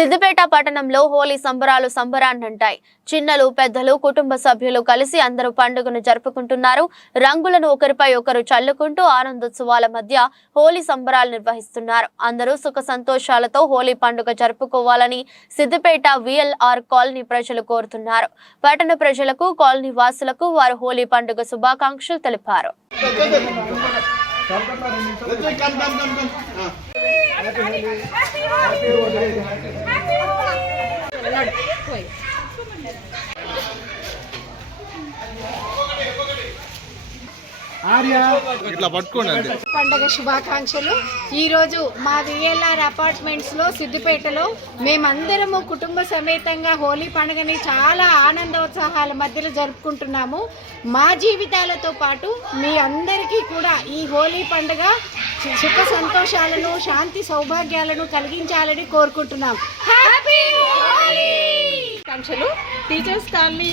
సిద్దిపేట పట్టణంలో హోలీ సంబరాలు సంబరాన్నంటాయి. చిన్నలు పెద్దలు కుటుంబ సభ్యులు కలిసి అందరూ పండుగను జరుపుకుంటున్నారు. రంగులను ఒకరిపై ఒకరు చల్లుకుంటూ ఆనందోత్సవాల మధ్య హోలీ సంబరాలు నిర్వహిస్తున్నారు. అందరూ సుఖ సంతోషాలతో హోలీ పండుగ జరుపుకోవాలని సిద్దిపేట విఎల్ఆర్ కాలనీ ప్రజలు కోరుతున్నారు. పట్టణ ప్రజలకు కాలనీ వాసులకు వారు హోలీ పండుగ శుభాకాంక్షలు తెలిపారు. ఇట్లా పట్టుకోండి అంతే. పండగ శుభాకాంక్షలు. ఈరోజు మా విఎల్ఆర్ అపార్ట్మెంట్స్లో సిద్దిపేటలో మేమందరము కుటుంబ సమేతంగా హోలీ పండుగని చాలా ఆనందోత్సాహాల మధ్యలో జరుపుకుంటున్నాము. మా జీవితాలతో పాటు మీ అందరికీ కూడా ఈ హోలీ పండుగ సుఖ సంతోషాలను శాంతి సౌభాగ్యాలను కలిగించాలని కోరుకుంటున్నాం. హ్యాపీ ఆకాంక్షలు. టీచర్స్ కాలనీ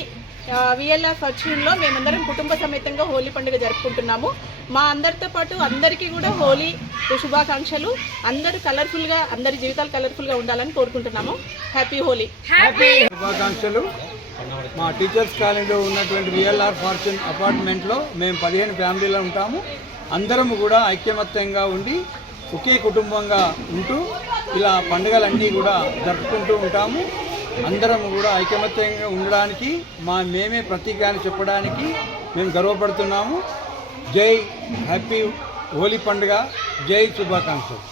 విఎల్ఆర్ ఫర్చ్యూన్లో మేమందరం కుటుంబ సమేతంగా హోలీ పండుగ జరుపుకుంటున్నాము. మా అందరితో పాటు అందరికీ కూడా హోలీ శుభాకాంక్షలు. అందరూ కలర్ఫుల్గా అందరి జీవితాలు కలర్ఫుల్గా ఉండాలని కోరుకుంటున్నాము. హ్యాపీ హోలీ శుభాకాంక్షలు. మా టీచర్స్ కాలనీలో ఉన్నటువంటి విఎల్ఆర్ ఫార్చ్యూన్ అపార్ట్మెంట్లో మేము పదిహేను ఫ్యామిలీలో ఉంటాము. అందరము కూడా ఐక్యమత్యంగా ఉండి ఒకే కుటుంబంగా ఉంటూ ఇలా పండుగలన్నీ కూడా జరుపుకుంటూ ఉంటాము. అందరము కూడా ఐకమత్యంగా ఉండడానికి మా మేమే ప్రతీకాన్ని చెప్పడానికి మేము గర్వపడుతున్నాము. జై హ్యాపీ హోలీ పండుగ జై శుభాకాంక్షలు.